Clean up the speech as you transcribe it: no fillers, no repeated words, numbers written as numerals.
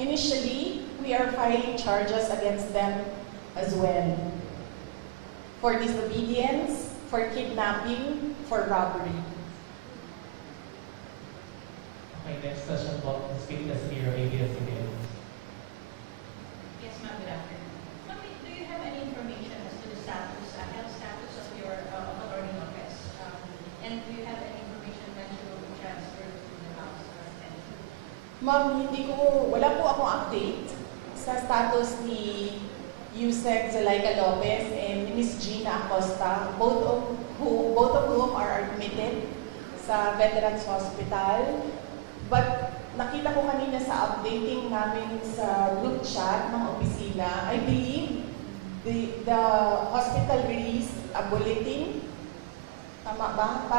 initially, we are filing charges against them as well. For disobedience, for kidnapping, for robbery. Okay, next question po. Speak the Speaker, ABS-CBN. Yes, ma'am. Good afternoon. Ma'am, do you have any information as to the status, health status of your Attorney Lopez? And do you have any information when she will be transferred to the House or attention? Ma'am, wala po akong update sa status ni Yusek Zalaika Lopez and Ms. Gina Acosta, both of whom are admitted sa Veterans Hospital. But nakita ko kanina sa updating namin sa group chat ng opisina, I believe the hospital released a bulletin, tama ba? Para